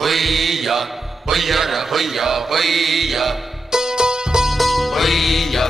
ஹொய்யா ஹொய்யர ஹொய்யா ஹொய்யா ஹொய்யா.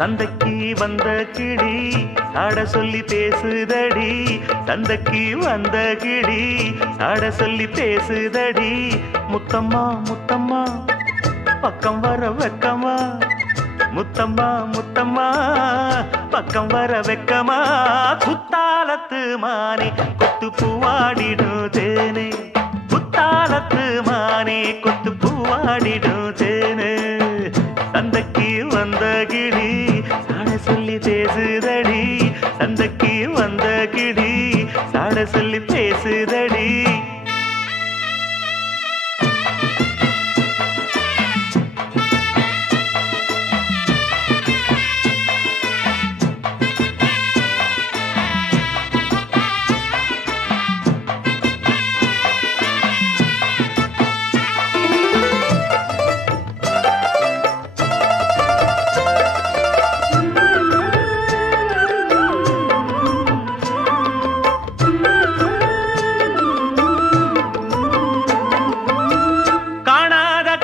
சந்தைக்கு வந்த கிளி சாட சொல்லி பேசுதடி, சந்தைக்கு வந்த கிளி சாட சொல்லி பேசுதடி. முத்தம்மா முத்தம்மா பக்கம் வர வெக்கமா, முத்தம்மா முத்தம்மா பக்கம் வர வெக்கமா. குத்தாலத்து மானே கொத்து பூவாடிடும் தேனே, குத்தாலத்து மானே கொத்து பூவாடிடும் தேனே. சந்தைக்கு வந்த கிளி சாட சொல்லி பேசுதடி, சந்தைக்கு வந்த கிளி சாட சொல்லி பேசுதடி.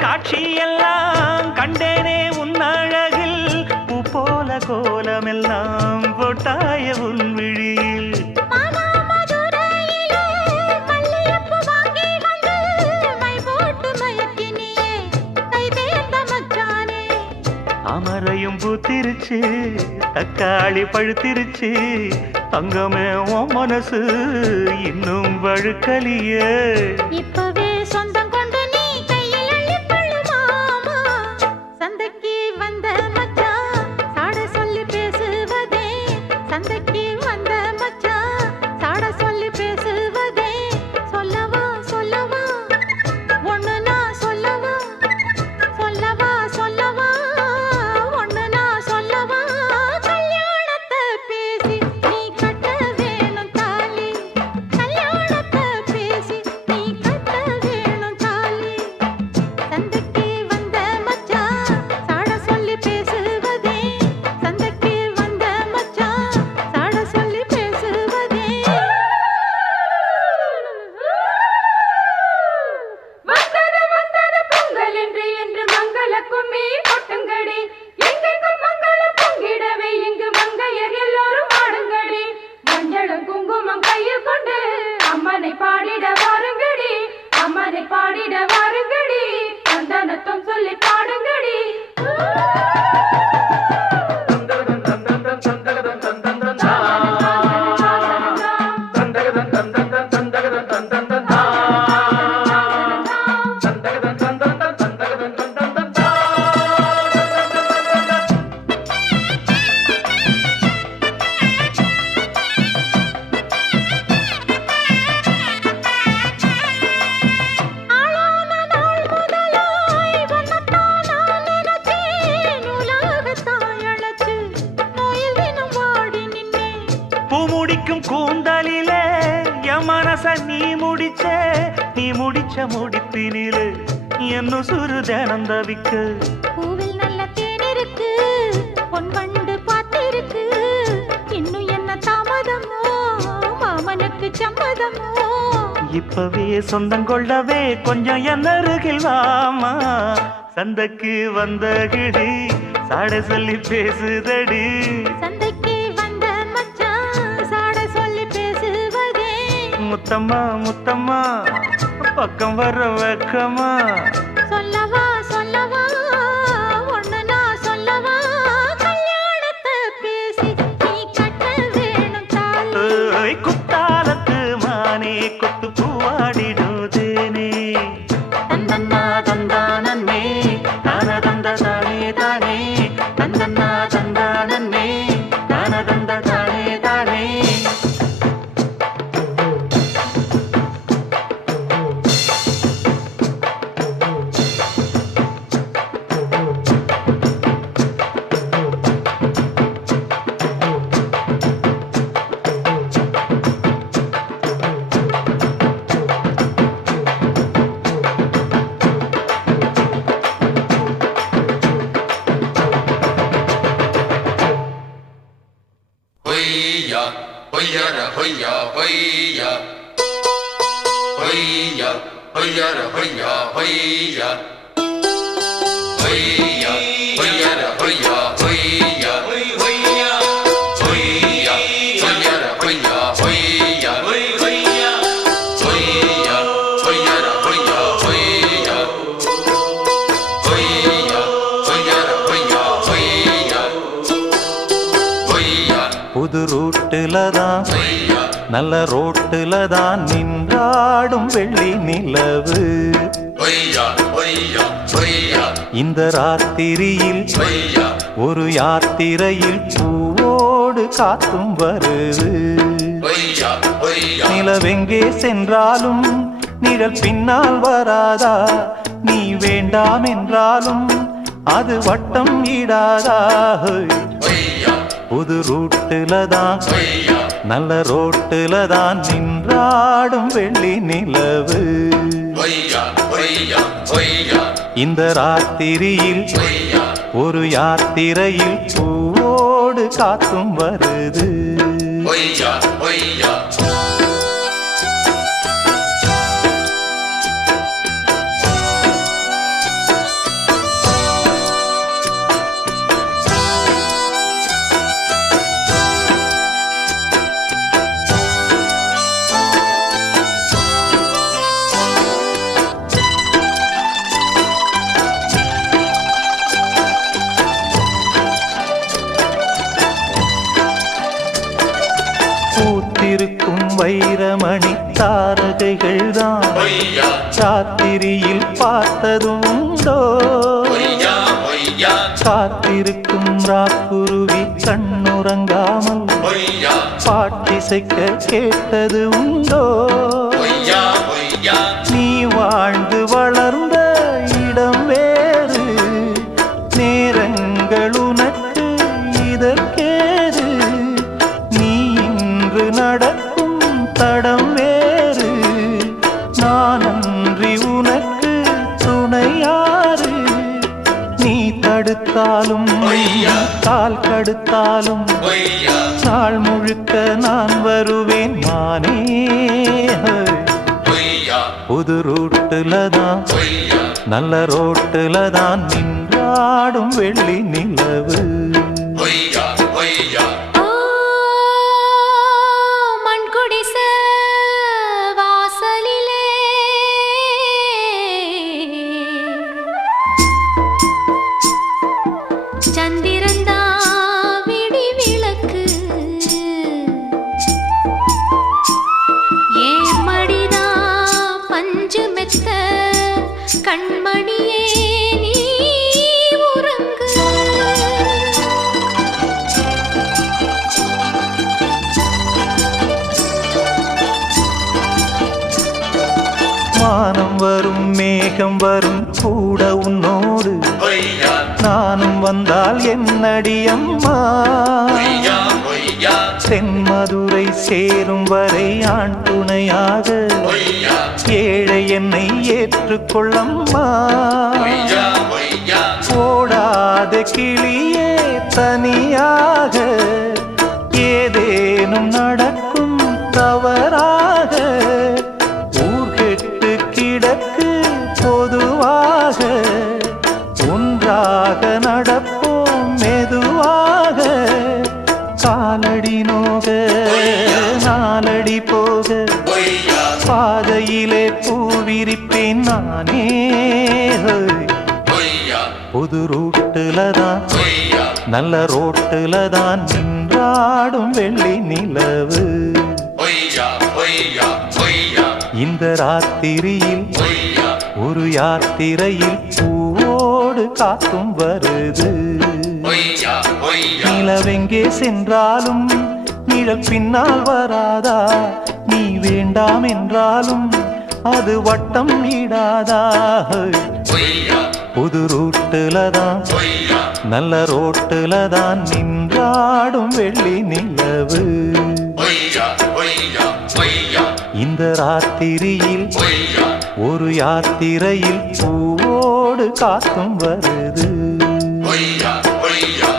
காட்சியெல்லாம் கண்டேனே உன்னழகில், பூ போல கோலமெல்லாம் போட்டாய உன் விழியில். அமரையும் பூத்திருச்சு, தக்காளி பழுத்திருச்சு, தங்கமே உன் மனசு இன்னும் வழுக்கலியே. இப்பவே சொந்தம் கொண்டு நீ கையில் அள்ளிக்கொள்ளு மாமா. சந்தைக்கு வந்த மச்சான் சாட சொல்லி பேசுவதே, சந்தைக்கு வந்த மச்சான் சாட சொல்லி பேசுவதே. சொல்லவா சொல்லவா ஒண்ணு நான் சொல்லவா, சொல்லவா சொல்லவா ஒண்ணு நான் சொல்லவா. கல்யாணத்தை பேசி நீ கட்ட வேணும் தாலி, கல்யாணத்தை பேசி நீ கட்ட வேணும் தாலி. சந்தைக்கு வந்த மச்சான் சாட சொல்லி பேசுவதே, சந்தைக்கு வந்த மச்சான் சாட சொல்லி பேசுவதே. வந்தது வந்தது பொங்கல் என்று மங்கள கும்மி கொட்டுங்கடி, எங்கெங்கும் மங்களம் பொங்கிடவே இங்கு மங்கையர் எல்லோரும் ஆடுங்கடி. மஞ்சளும் குங்குமம் கையில் கொண்டு அம்மனை பாடிட வாருங்கடி, அம்மனை பாடிட வாருங்கடி, சந்தனத்தும் சொல்லி பாடுங்கடி. ஆளான நாள் முதலாய் உன்னைத்தான் நான் நினைச்சேன், உலகத்தாய் அழைச்சு நோயில் தினம் வாடி நின்னேன். பூ முடிக்கும் கூந்தலிலே என் மனச நீ முடிச்ச, நீ முடிச்ச முடிப்பினிலே என்னும் சுரு தினம் தவிக்க. பூவில் நல்ல தேன் இருக்கு, பொன் வண்டு பார்த்திருக்கு, இன்னும் என்ன தாமதமோ மாமனுக்கு சம்மதமோ. இப்பவே சொந்தம் கொள்ளவே கொஞ்சம் என் அருகில் வாமா. சந்தைக்கு வந்த கிளி சாட சொல்லி பேசுதடி, சந்தைக்கு வந்த மச்சான் சாட சொல்லி பேசுவதே. முத்தம்மா முத்தம்மா பக்கம் வர வெக்கமா. சொல்லவா சொல்லவா ஒண்ணு நான் சொல்லவா. கல்யாணத்தை பேசி நீ கட்ட வேணும் தாலி. ஏய், குத்தாலத்து மானே கொத்து பூவாடிடும் தேனே. தந்தன்னா தந்தானே தான தந்த தானே தானே, தந்தன்னா தந்தானே தான பொய்யர பொய்யா பொய்யா பொய்யா பொய்யர பொய்யா பொய்யா பொய்யா பொய்யர பொய்யா பொய்யா பொய்யா பொய்யர பொய்யா பொய்யா பொய்யா பொய்யர பொய்யா பொய்யா பொய்யா பொய்யர பொய்யா பொய்யா பொய்யா புது ரூட்டுல தான் பொய்யா நல்ல ரோட்டுல தான் நின்றாடும் வெள்ளி நிலவு பொய்யா பொய்யா பொய்யா இந்த ராத்திரியில் பொய்யா ஒரு யாத்திரையில் பூவோடு காத்தும் வருது பொய்யா பொய்யா நிலவெங்கே சென்றாலும் நிழல் பின்னால் வராதா நீ வேண்டாம் என்றாலும் அது வட்டம் ஈடாதா பொய்யா புது ரூட்டுல தான் பொய்யா நல்ல ரோட்டுல தான் நின்றாடும் வெள்ளி நிலவு பொய்யா பொய்யா பொய்யா இந்த ராத்திரியில் பொய்யா ஒரு யாத்திரையில் பூவோடு காத்தும் வருது பொய்யா பொய்யா பூத்திருக்கும் வைரமணி தாரகைகள் தான் பொய்யா ராத்திரியில் பார்த்ததும் உண்டோ பொய்யா பொய்யா காத்திருக்கும் ராக்குருவி கண்ணுறங்காமல் பொய்யா பாட்டிசைக்க கேட்டது உண்டோ பொய்யா பொய்யா நீ வாழ்ந்து வளர்ந்த இடம் வேறு நேரங்கள் உனக்கு இதற்கேது நீ இன்று நடக்கும் தடம் வேறு நான் அன்றி உனக்கு துணையாறு நீ தடுத்தாலும் பொய்யா. கால் கடுத்தாலும் பொய்யா நாள் முழுக்க நான் வருவேன் மானே பொய்யா புது ரூட்டுல தான் பொய்யா நல்ல ரோட்டுல தான் நின்றாடும் வெள்ளி நிலவு பொய்யா பொய்யா மண்குடிச வாசலிலே சந்திரந்தா விடி விளக்கு ஏன் மடிதா பஞ்சு மெத்த கண்மணியே நீ உறங்கு வானம் வரும் மேகம் வரும் கூட உன்னோடு பொய்யா நானும் வந்தால் என்னடி அம்மா பொய்யா பொய்யா தென்மதுரை சேரும் வரை ஆண் துணையாக பொய்யா ஏழை என்னை ஏற்றுக்கொள்ளம்மா பொய்யா பொய்யா ஓடாத கிளியே தனியாக ஏதேனும் நடக்கும் தவறாக ஊர்கெட்டு கிடக்கு பொதுவாக ஒன்றாக நடப்போம் மெதுவாக காலடி நோக நாலடி போக பொய்யா பாதையிலே பூவிரிப்பேன் நானே பொய்யா புது ரூட்டுல தான் பொய்யா நல்ல ரோட்டுல தான் நின்றாடும் வெள்ளி நிலவு பொய்யா பொய்யா பொய்யா இந்த ராத்திரியில் பொய்யா ஒரு யாத்திரையில் பூவோடு காத்தும் வருது பொய்யா பொய்யா நிலவெங்கே சென்றாலும் நிழல் பின்னால் வராதா நீ வேண்டாம் என்றாலும் அது வட்டம் ஈடாதா பொய்யா புது ரூட்டுல தான் பொய்யா நல்ல ரோட்டுல தான் நின்றாடும் வெள்ளி நிலவு பொய்யா பொய்யா பொய்யா இந்த ராத்திரியில் பொய்யா ஒரு யாத்திரையில் பூவோடு காத்தும் வருது பொய்யா பொய்யா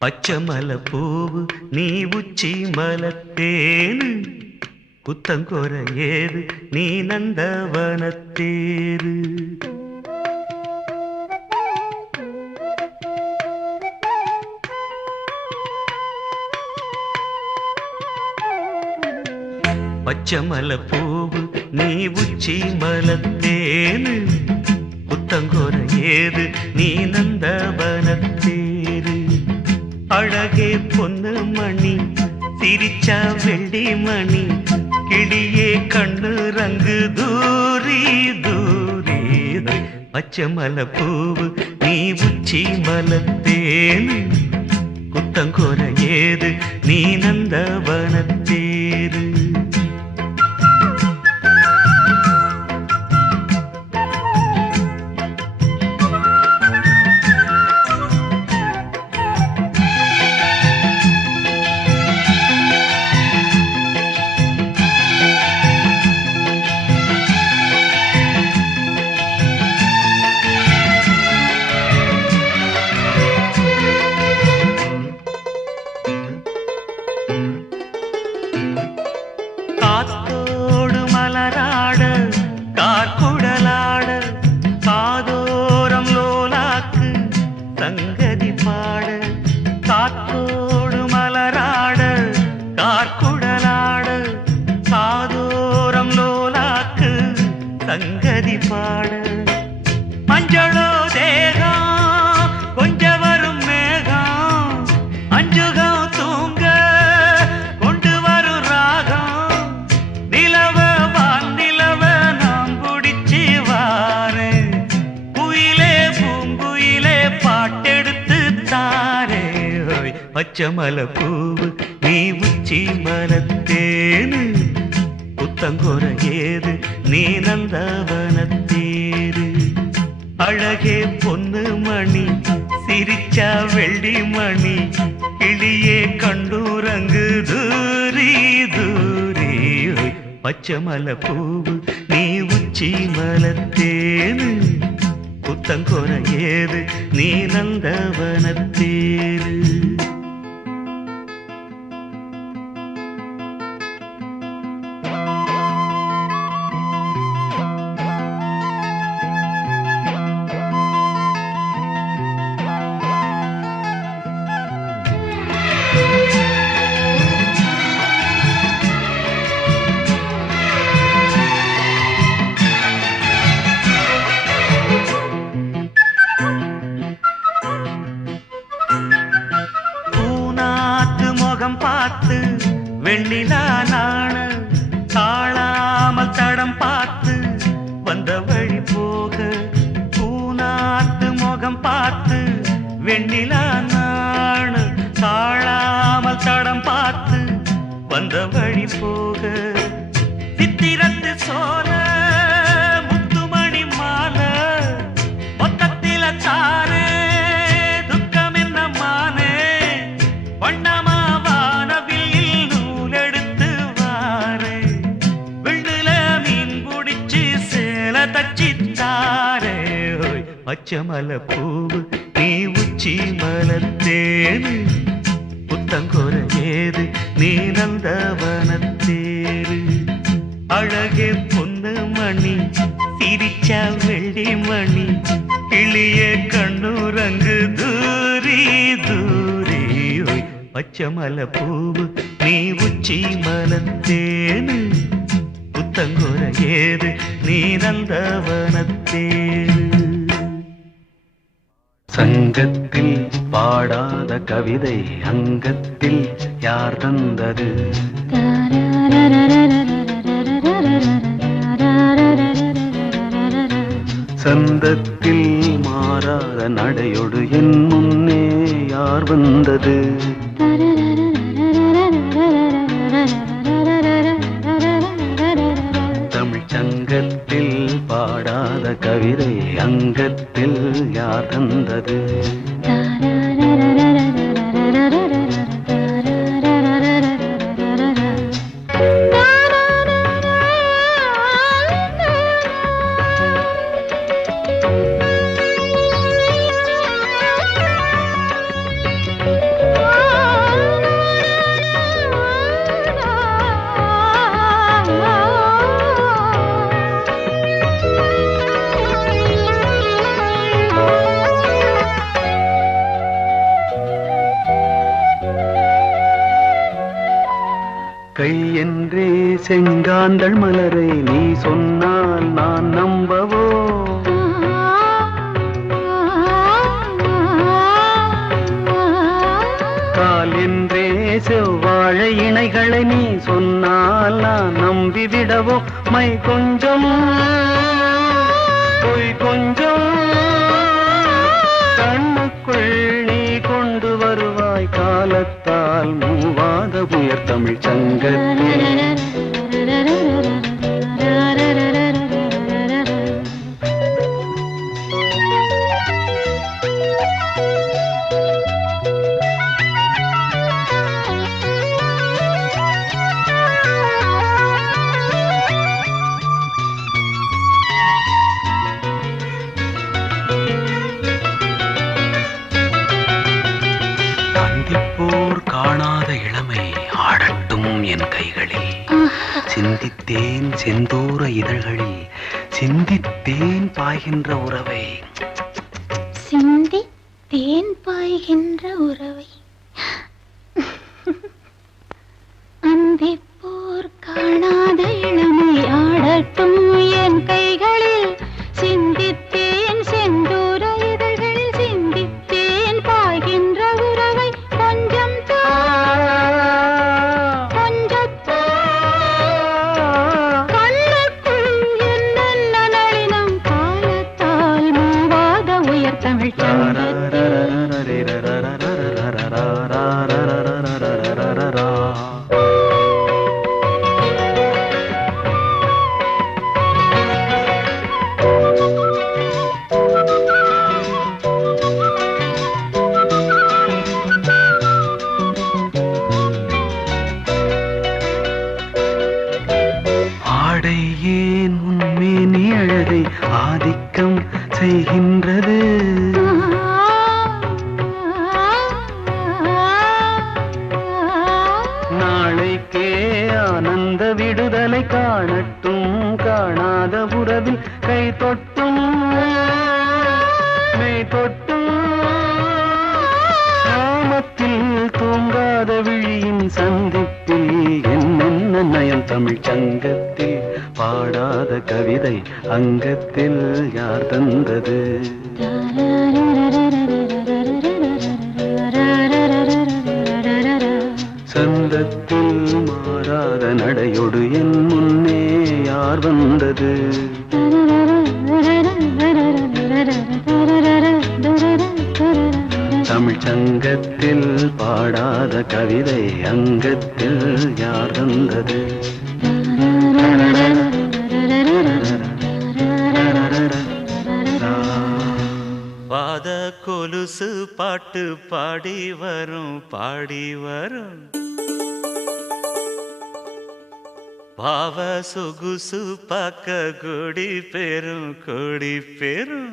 பச்சை மலை பூவு நீ உச்சி மலத்தேனு புத்தங்கொர ஏது நீ நந்தவனத்தேரு பச்சை மலை பூவு நீ உச்சி மலத்தேனு புத்தங்கொர ஏது நீ நந்தவனத்தேரு அழகே பொண்ணு மணி சிரிச்சா வெள்ளி மணி கிளியே கண்ணு ரங்கு தூரி தூரி பச்சை மலை பூவு நீ உச்சி மலத்தேனு புத்தங்கொர ஏது நீ நந்தவனத்தேரு காத்தோடு மலராட கார்குழலாட காதோரம் லோலாக்கு சங்கதி பாட காத்தோடு மலராட கார்குழலாட காதோரம் லோலாக்கு சங்கதி பாட மஞ்சளோ தேகம் கொஞ்ச வரும் மேகம் அஞ்சுகம் தூங்க கொண்டு வரும் ராகம் நிலவ வானிலவ நாம் குடிச்சு வாரு குயிலே பூங்குயிலே பாட்டெடுத்து தாரே பச்சை மலை பூவு நீ உச்சி மலத்தேனு புத்தங்கொர ஏது நீ நந்தவனத்தேரு அழகே பொண்ணு மணி சிரிச்சா வெள்ளி மணி கிளியே கண்டூரங்கு தூரி தூரி பச்சை மலை பூவு நீ உச்சி மலத்தேனு புத்தங்கொர ஏது நீ நந்தவனத்தேரு பார்த்து வெண்ணிலா நாண தாழாமல் தடம் பார்த்து வந்த வழி போக பூநாத்து முகம் பார்த்து வெண்ணிலா நாண தாழாமல் தடம் பார்த்து வந்த வழி போக சித்திரத்து சோல முத்துமணி மாலை மொத்தத்தில தாரே துக்கம் என்ன மானே வண்ணமா பச்சை மலை பூவு நீ உச்சி மலத்தேனு புத்தங்கொர ஏது நீ நந்தவனத்தேரு அழகே பொண்ணு மணி சிரிச்சா வெள்ளி மணி கிளியே கண்ணூரங்கு தூரி தூரி பச்சை மலை பூவு நீ உச்சி மலத்தேனு புத்தங்கொர ஏது நீ நந்தவனத்தேரு சங்கத்தில் பாடாத கவிதை அங்கத்தில் யார் தந்தது சந்தத்தில் மாறாத நடையோடு என் முன்னே யார் வந்தது தமிழ் சங்கத்தில் பாடாத கவிதை அங்கத்தில் யார் தந்தது கை என்றே செங்காந்தள் மலரை நீ சொன்னால் நான் நம்பவோ? கால் என்றே செவ்வாழை இணைகளை நீ சொன்னால் நான் நம்பிவிடவோ? மை கொஞ்சம் பொய் கொஞ்சம் கண்ணுக்குள் நீ கொண்டு வருவாய் காலத்தால் மூவாத உயர் தமிழ் சங்கத்தில். சந்திப்போர் காணாத இளமை ஆடட்டும் என் கைகளில். சிந்தித்தேன் செந்தூர இதழ்களில் சிந்தித்தேன் பாய்கின்ற உறவை. சிந்தித்தேன் பாய்கின்ற உறவை. அந்திப்போர் காணாத இளமை ஆடட்டும் என் கைகளில். சிந்தித்தேன் செந்தூர இதழ்களில் சிந்தித்தேன் பாய்கின்ற உறவை. கொஞ்சம் கண்ணுக்குள் என்னென்ன நளினம் காலத்தால் மூவாத உயர் தமிழ் ஆடை ஏன் உன்மேனி அழகை ஆதிக்கம் செய்கின்றது? நாளைக்கே ஆனந்த விடுதலை காணட்டும் காணாத உறவில் கை தொட்டும் மெய் தொட்டும் சாமத்தில் தூங்காத விழியின் சந்திப்பில் என்னென்ன நயம் தமிழ் சங்கத்தில். பாடாத கவிதை அங்கத்தில் யார் தந்தது? சந்தத்தில் மாறாத நடையோடு என் முன்னே யார் வந்தது? தமிழ் சங்கத்தில் பாடாத கவிதை அங்கத்தில் யார் தந்தது? பாத கொலுசு பாட்டு பாடி வரும் பாடி வரும். பாவ சொகுசு பார்க்க கொடி பெரும் கொடி பெரும்.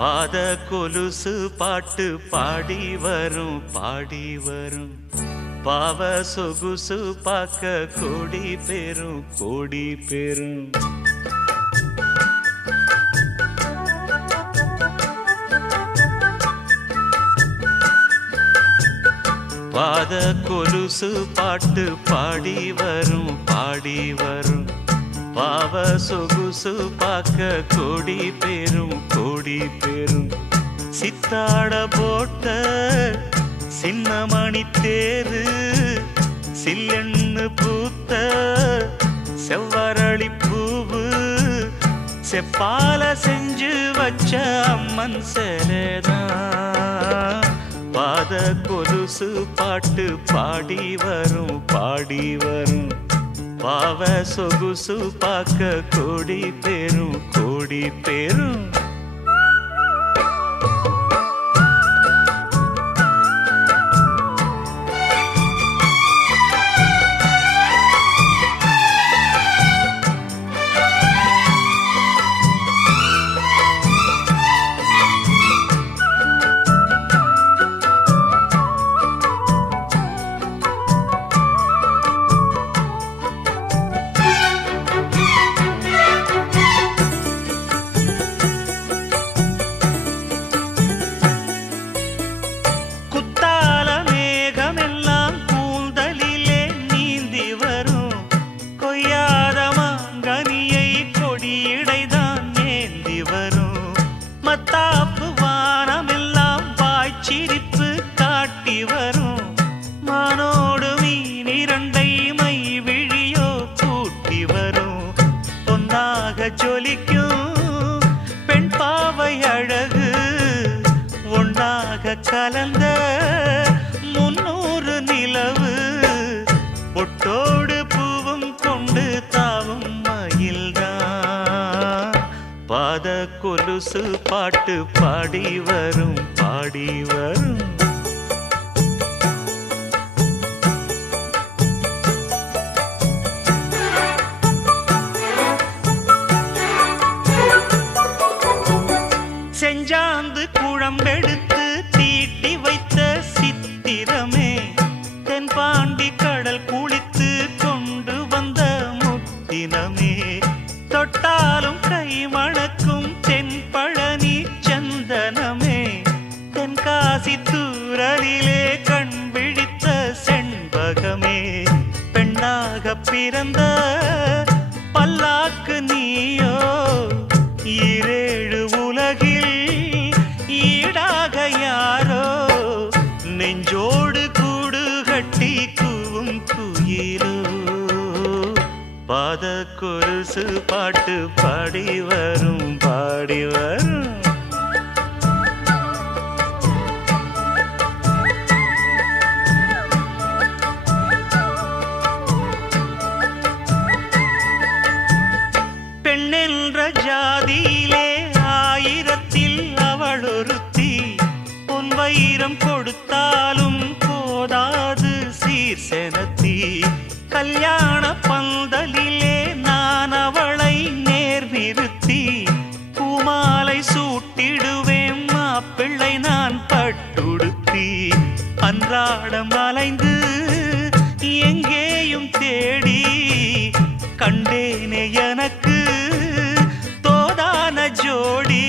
பாத கொலுசு பாட்டு பாடி வரும் பாடி வரும். பாவ சொகுசு பார்க்க கொடி பெரும் கொடி பெரும். பாத கொலுசு பாட்டு பாடி வரும் பாடி வரும். பாவ சொகுசு பார்க்க கொடி பெரும் கொடி பெரும். சித்தாட போட்ட சின்னமணி தேரு சில்லெண்ணு பூத்த செவ்வரளி பூவு செப்பால செஞ்சு வச்ச அம்மன் சேலேதான். பாத கொலுசு பாட்டு பாடி வரும் பாடி வரும். பாவ சொகுசு பார்க்க கொடி பெரும் கொடி பெரும். கலந்த 300 நிலவு பொட்டோடு பூவும் கொண்டு தாவும் மயில்தான் பாத கொலுசு பாட்டு பாடி வரும் பாடி வரும் செஞ்சாந்து குழம்பெடுத்து தீட்டி வைத்த சித்திரமே தென்பாண்டி கடல் குளித்து கொண்டு வந்த முத்தினமே தொட்டாலும் கை மணக்கும் தென்பழனி சந்தனமே தென்காசி தூரலிலே கண் விழித்த செண்பகமே பெண்ணாக பிறந்த பல்லாக்கு நீயோ ஈரேழு உலகில் ஈடாக யாரோ நெஞ்சோடு கூடு கட்டி கூவும் குயிலோ பாத கொலுசு பாட்டு பாடி வரும் பாடி வரும் பெண்ணென்ற ஜாதியிலே 1000ல் அவள் ஒருத்தி பொன் வைரம் கொடுத்தாலும் போதாது சீர்செனத்தி கல்யாண பந்தலிலே நான் அவளை நேர் நிறுத்தி பூமாலை சூட்டிடுவேன் மாப்பிள்ளை நான் பட்டுடுத்தி அன்றாடம் அலைந்து எங்கேயும் தேடி கண்டேனே எனக்கு தோதான ஜோடி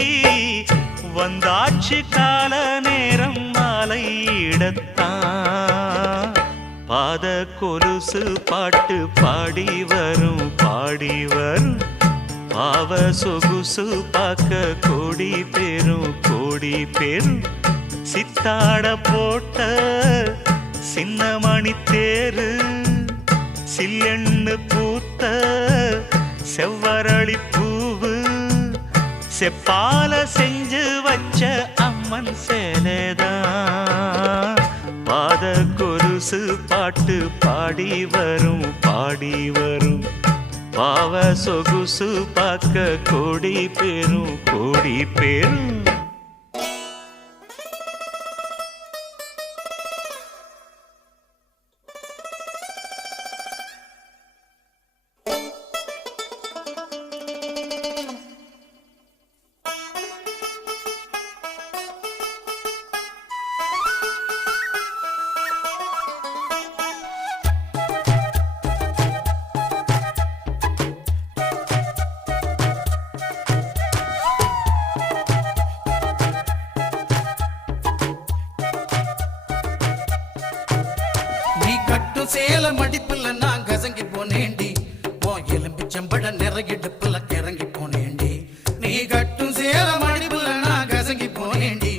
வந்தாச்சு கால நேரம் மாலையிடத்தான் பாத கொலுசு பாட்டு பாடி வரும் பாடி வரும் பாவ சொகுசு பார்க்க கோடி பேரும் சித்தாட போட்ட சின்ன மணி தேரு சில்லெண்ணு பூத்த செவ்வரளி பூவு செப்பால செஞ்சு வச்ச அம்மன் சேலைதான் பாத கொலுசு பாட்டு பாடி வரும் பாடி வரும் பாவ சொகுசு பார்க்க கோடி பேரும் சேல மடிப்புல நான் கசங்கி போனேண்டி ஓ எலும்பிச்சம்பட நிறையிடுப்புல கிறங்கி போனேண்டி நீ கட்டும் சேல மடிப்புல நான் கசங்கி போனேண்டி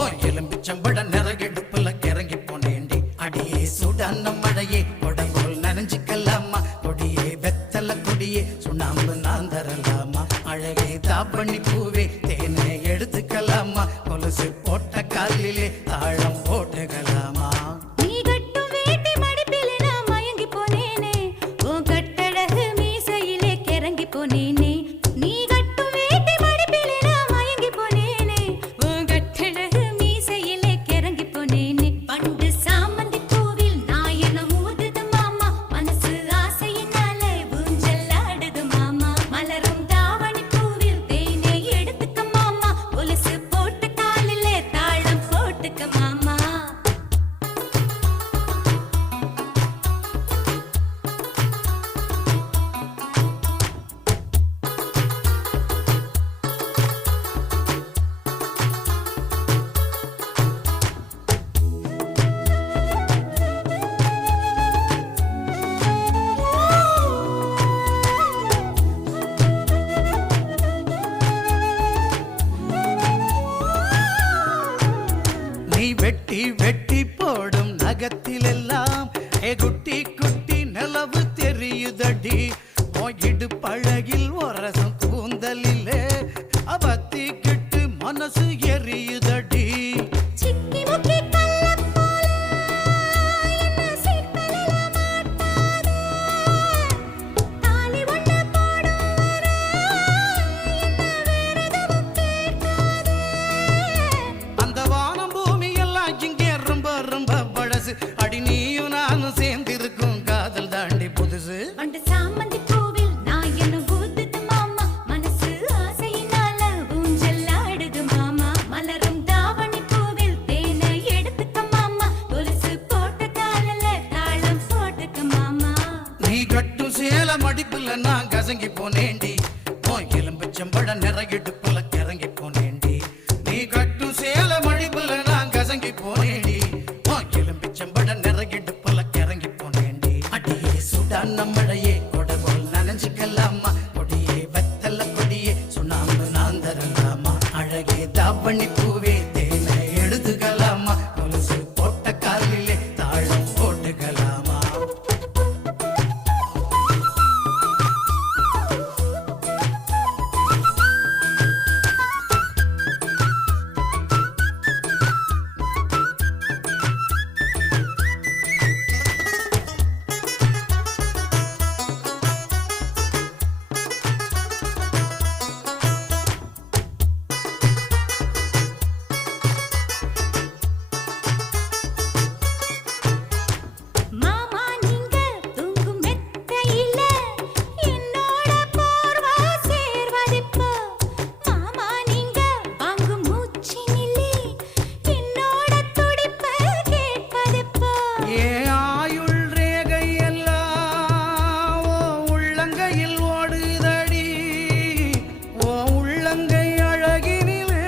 ஓ எலும்பிச்சம்பட நிறையிடுப்புல கிறங்கி போனேண்டி அடியே சுடான மழையே உடம்போல் நனைஞ்சுக்கலாமா கொடியே வெத்தல கொடியே சுண்ணாம்பு நான் தரலாமா அழகே தாப்பண்ணி பூவே தேனை எடுத்துக்கலாமா கொலுசு போட்ட காலிலே தாழம் போட்டுக்கலாமா வெட்டி வெட்டி போடும் நகத்திலெல்லாம் குட்டி குட்டி நிலவு தெரியுதடி இடு பழகில் ஒரசம் கூந்தலிலே அவத்தி கிட்டு மனசு எரியுதடி சிக்கி கசங்கி போனேண்டி உன் எலும்புச்சம்பழம் நிறையிடுப்புல கிறங்கி போனேண்டி நீ கட்டும் சேல மடிப்புல நான் கசங்கி போனேண்டி உன் எலும்புச்சம்பழம் நிறையிடுப்புல கிறங்கி போனேண்டி அடியே சுடான மழையே கொடை போல் நனைஞ்சுக்கலாமா கொடியே வெத்தல கொடியே சுண்ணாம்பு நான் தரலாமா அழகே தாவணி பூவே தேனை எழுதுகலாமா கொலுசு போட்ட காலிலே தாழம் போட்டுகலாமா மாமா நீங்க தூங்கும் மெத்தையில என்னோட போர்வ சேர்வதிப்போ மாமா நீங்க வாங்கும் மூச்சினிலே என்னோட துடிப்பு கேட்பதிப்போ ஏ ஆயுள் ரேகை எல்லாம் ஓ உள்ளங்கையில் ஓடுதடி ஓ உள்ளங்கை அழகினிலே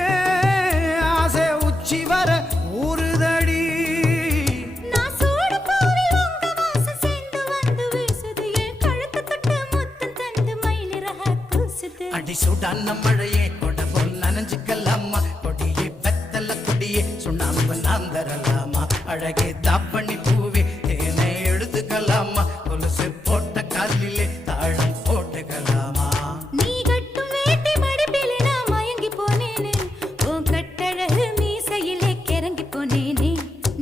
ஆசை உச்சி வர ஊறுதடி நான் சூடு பூவில் உங்க வாசம் சேர்ந்து வந்து வீசுது என் கழுத்து தொட்டு முத்தம் தந்து மயிலிறக கூசுது அடி சுடான மழையே கொடை போல் நனைஞ்சுக்கலாமா கொடியே வெத்தல கொடியே சுண்ணாம்பு நான் தரலாமா அழகே தாப்பண்ணி பூவே தேனை எழுதுகலாமா கொலுசு போட்ட காலிலே தாழம் போட்டுகலாமா நீ கட்டும் வேட்டி மடிப்பிலே நான் மயங்கி போனேனே உன் கட்டழகு மீசையிலே கிறங்கி போனேனே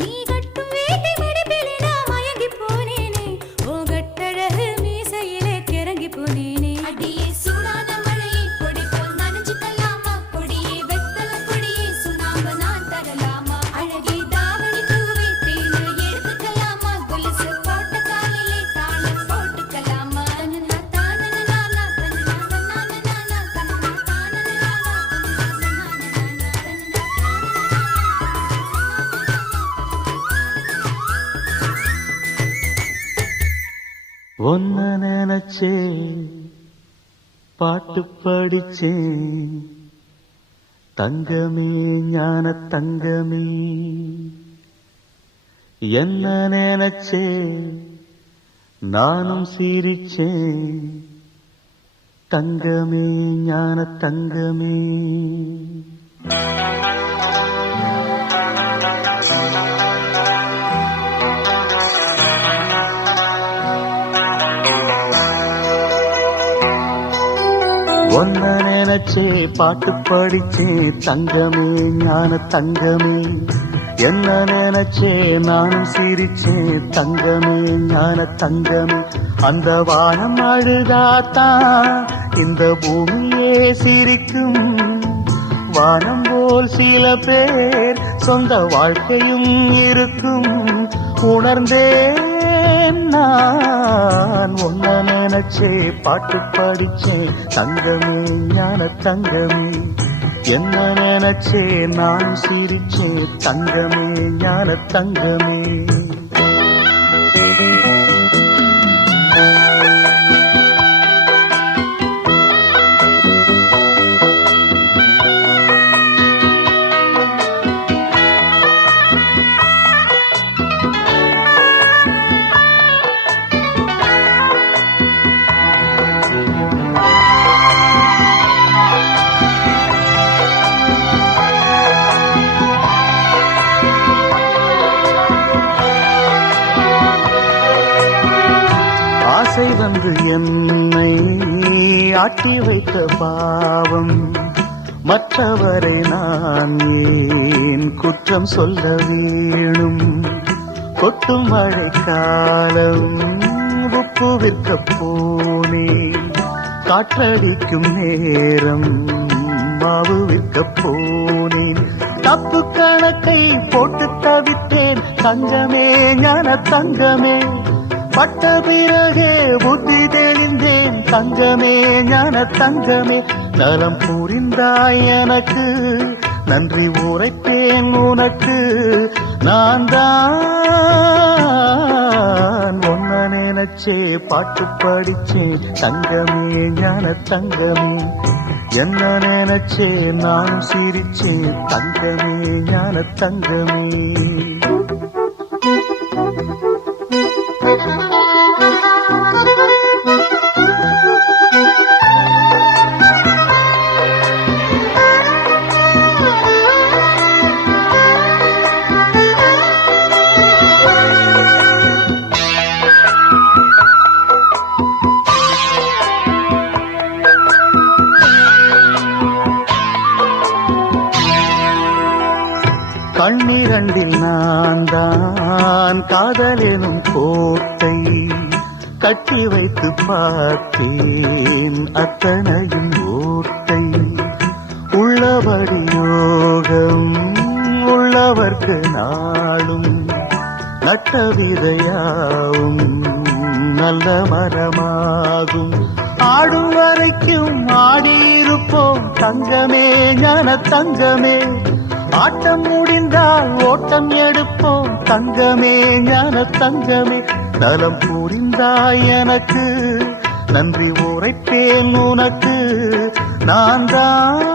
நீ கட்டும் வேட்டி மடிப்பிலே நான் மயங்கி போனேனே உன் கட்டழகு மீசையிலே கிறங்கி போனேனே அடியே சூடான மழையே கொடி போல் நனைஞ்சுக்கலாமா கொடியே வெத்தல கொடியே சுண்ணாம்பு நான் தரலாமா அழகே தாவணி பூவே தேனை எடுத்துக்கலாமா கொலுசு போட்ட காலிலே தாளம் போட்டுக்கலாமா தனனா தானனா ஒன்ன நினைச்சே பாட்டு படிச்சேன் தங்கமே ஞான தங்கமே என்ன நினைச்சே நானும் சிரிச்சேன் தங்கமே ஞான தங்கமே ஒன்ன நினைச்சே பாட்டு படிச்சேன் தங்கமே ஞான தங்கமே என்ன நினைச்சே நானும் சிரிச்சேன் தங்கமே ஞான தங்கமே அந்த வானம் அழுதாத்தான் இந்த பூமியே சிரிக்கும் வானம் போல் சில பேர் சொந்த வாழ்க்கையும் இருக்கும் உணர்ந்தேன் நான் ஒன்ன நினைச்சே பாட்டு படிச்சேன் தங்கமே ஞான தங்கமே என்ன நினைச்சே நான் சிரிச்சேன் தங்கமே ஞான தங்கமே ஆசை வந்து என்னை ஆட்டி வைத்த பாவம் மற்றவரை நான் ஏன் குற்றம் சொல்ல வேணும் கொட்டும் மழைக்காலம் உப்பு விற்க போனேன் காற்றடிக்கும் நேரம் மாவு விற்க போனேன் தப்பு கணக்கை போட்டு தவித்தேன் தங்கமே ஞான தங்கமே பட்ட பிறகே புத்தி தெளிந்தேன் தங்கமே ஞான தங்கமே நலம் புரிந்தாய் எனக்கு நன்றி உரைப்பேன் உனக்கு நான் தான் ஒன்ன நினைச்ச நினைச்சே பாட்டு படிச்சேன் தங்கமே ஞான தங்கமே என்ன நினைச்சே நானும் சிரிச்சேன் தங்கமே ஞான தங்கமே கண்ணிரண்டில் நான் தான் காதலெனும் கோட்டை கட்டி வைத்து பார்த்தேன் அத்தனையும் ஓட்டை உள்ளபடி யோகம் உள்ளவர்க்கு நாளும் நட்ட விதையாவும் நல்ல மரமாகும் ஆடும் வரைக்கும் ஆடியிருப்போம் தங்கமே ஞான தங்கமே ஆட்டம் முடிந்தால் ஓட்டம் எடுப்போம் தங்கமே ஞான தங்கமே நலம் புரிந்தாய் எனக்கு நன்றி உரைப்பேன் உனக்கு நான் தான்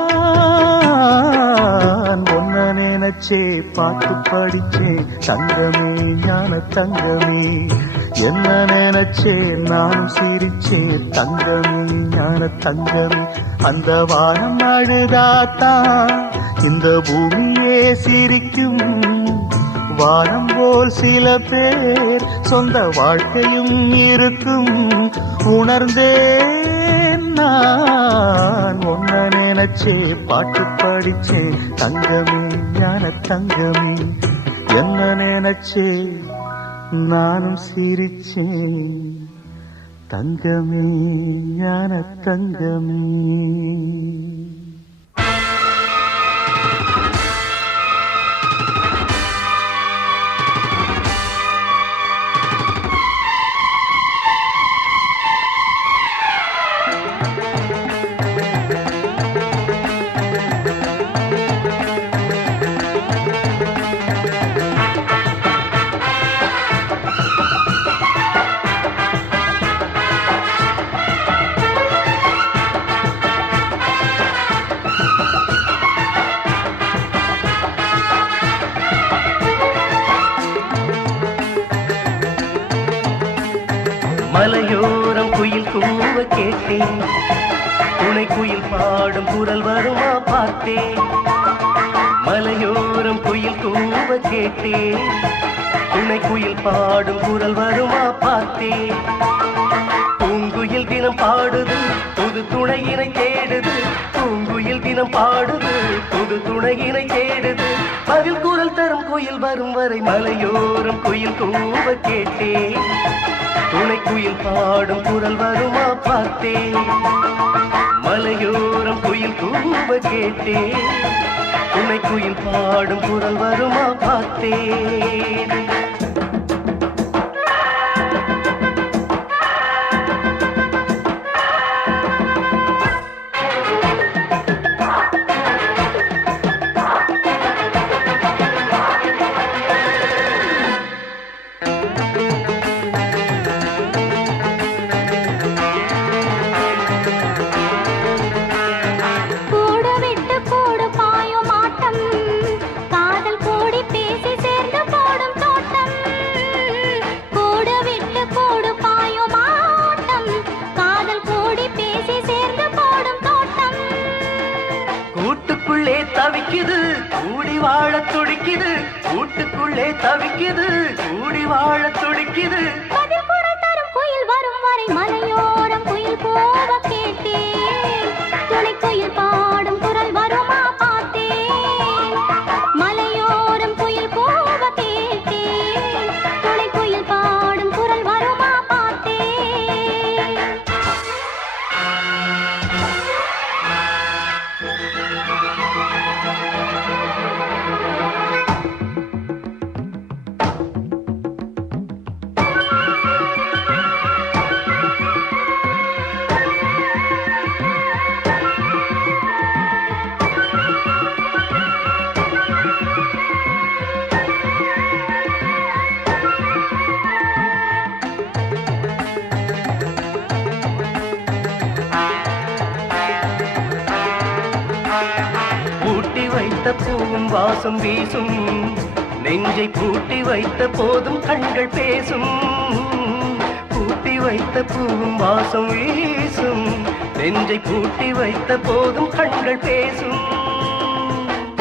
ஒன்ன நினைச்சே பாட்டு படிச்சேன் தங்கமே ஞான தங்கமே என்ன நினைச்சே நான் சிரிச்சேன் தங்கமே ஞான தங்கமே அந்த வானம் அழுதாத்தான் இந்த பூமியே சிரிக்கும் வானம் போல் சில பேர் சொந்த வாழ்க்கையும் இருக்கும் உணர்ந்தேன் நான் ஒன்ன நினைச்சே பாட்டு படிச்சேன் தங்கமே ஞான தங்கமே என்ன நினைச்சே நானும் சிரிச்சேன் தங்கமே ஞான தங்கமே மலையோரம் குயில் கூவ கேட்டேன் துணை குயில் பாடும் குரல் வருமா பார்த்தேன் மலையோரம் குயில் கூவ கேட்டேன் துணை குயில் பாடும் குரல் வருமா பார்த்தேன் பூங்குயில் தினம் பாடுது புது துணையினை தேடுது பூங்குயில் தினம் பாடுது புது துணையினை தேடுது பதில் குரல் தரும் குயில் வரும் வரை மலையோரம் குயில் கூவ கேட்டேன் துணை குயில் பாடும் குரல் வருமா பார்த்தேன் மலையோரம் குயில் கூவ கேட்டேன் துணை குயில் பாடும் குரல் வருமா பார்த்தேன் தவிக்குது கூடி வாழ துடிக்குது கூட்டுக்குள்ளே தவிக்குது கூடி வாழ துடிக்குது பதில் குரல் தரும் குயில் வரும் வரை மலையோரம் குயில் போக கேட்டேன் துணை குயில் பாடும் குரல் வருமா பார்த்தேன் மலையோரம் குயில் போக கேட்டேன் துணை குயில் பாடும் குரல் வருமா பார்த்தேன் வாசம் வீசும் நெஞ்சை பூட்டி வைத்த போதும் கண்கள் பேசும் பூட்டி வைத்த பூவும் வாசம் வீசும் நெஞ்சை பூட்டி வைத்த போதும் கண்கள் பேசும்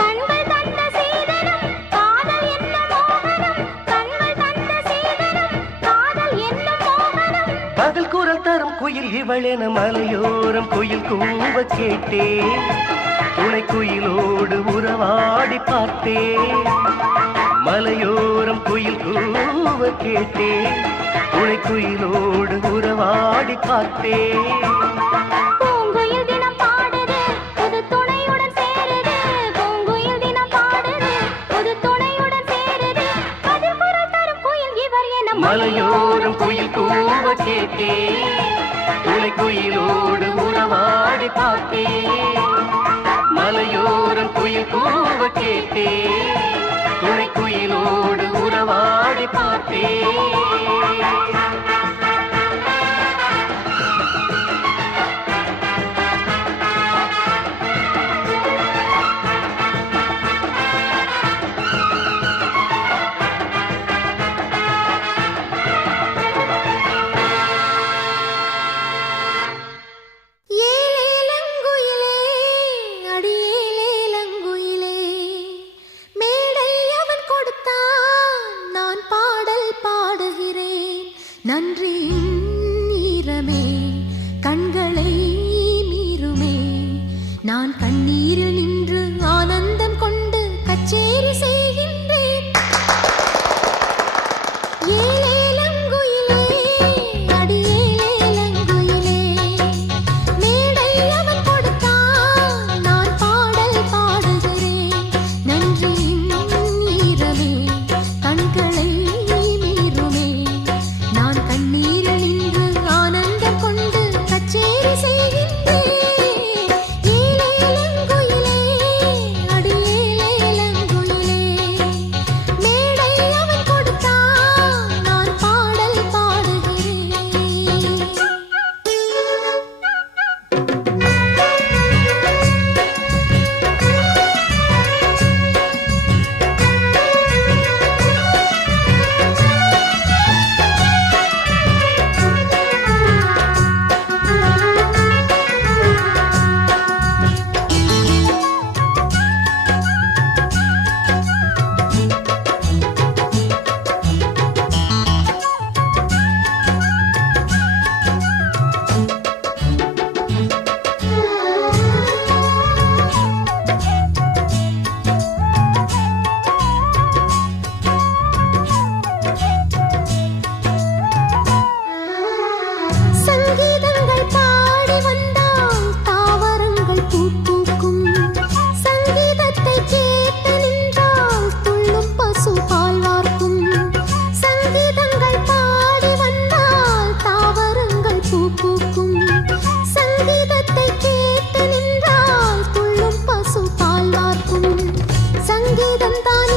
கண்கள் தந்த சீதனம் காதல் என்ன மோகனம் கண்கள் தந்த சீதனம் காதல் என்ன மோகனம் பகல் குரல் தரும் குயில் இவளென மலையோரம் குயில் கூவ கேட்டே துணை குயிலோடு உறவாடி பார்த்தே மலையோரம் குயில் கூவ கேட்டே துணை குயிலோடு உறவாடி பார்த்தே பூங்குயில் தினம் பாடுது புது துணையுடன் சேருது பூங்குயில் தினம் பாடுது புது துணையுடன் சேருது பதில் குரல் தரும் குயில் இவர் என மலையோரம் குயில் கூவ கேட்டே துணை குயிலோடு உறவாடி பார்த்தே மலையோரம் குயில் கூவ கேட்டே துணை குயிலோடு உறவாடி பார்த்தே ஏலேலங்குயிலே அடியேலேலங்குயிலே மேடை அவன் கொடுத்தான் நான் பாடல் பாடுகிறேன் நன்றியின் ஈரமே கண்களை மீறுமே நான் கண்ணீரில் நின்று ஆனந்தம் கொண்டு கச்சேரி செய்கின்றேன் ஏலேலங்குயிலே அடியேலேலங்குயிலே மேடை அவன் கொடுத்தான் நான் பாடல் பாடுகிறேன் நன்றியின் ஈரமே கண்களை மீறுமே நான் கண்ணீரில் நின்று ஆனந்தம் கொண்டு கச்சேரி செய்கின்றேன் ஏலேலங்குயிலே அடியேலேலங்குயிலே மேடை அவன் கொடுத்தான் நான் பாடல் பாடுகிறேன் சங்கீதங்கள் பாடி வந்தால் தாவரங்கள் பூ பூக்கும் சங்கீதத்தை கேட்டு நின்றால் துள்ளும் பசு பால் வார்க்கும் சங்கீதங்கள் பாடி வந்தால் தாவரங்கள் பூ பூக்கும் சங்கீதத்தை கேட்டு நின்றால் துள்ளும் பசு பால் வார்க்கும் சங்கீதம் தான்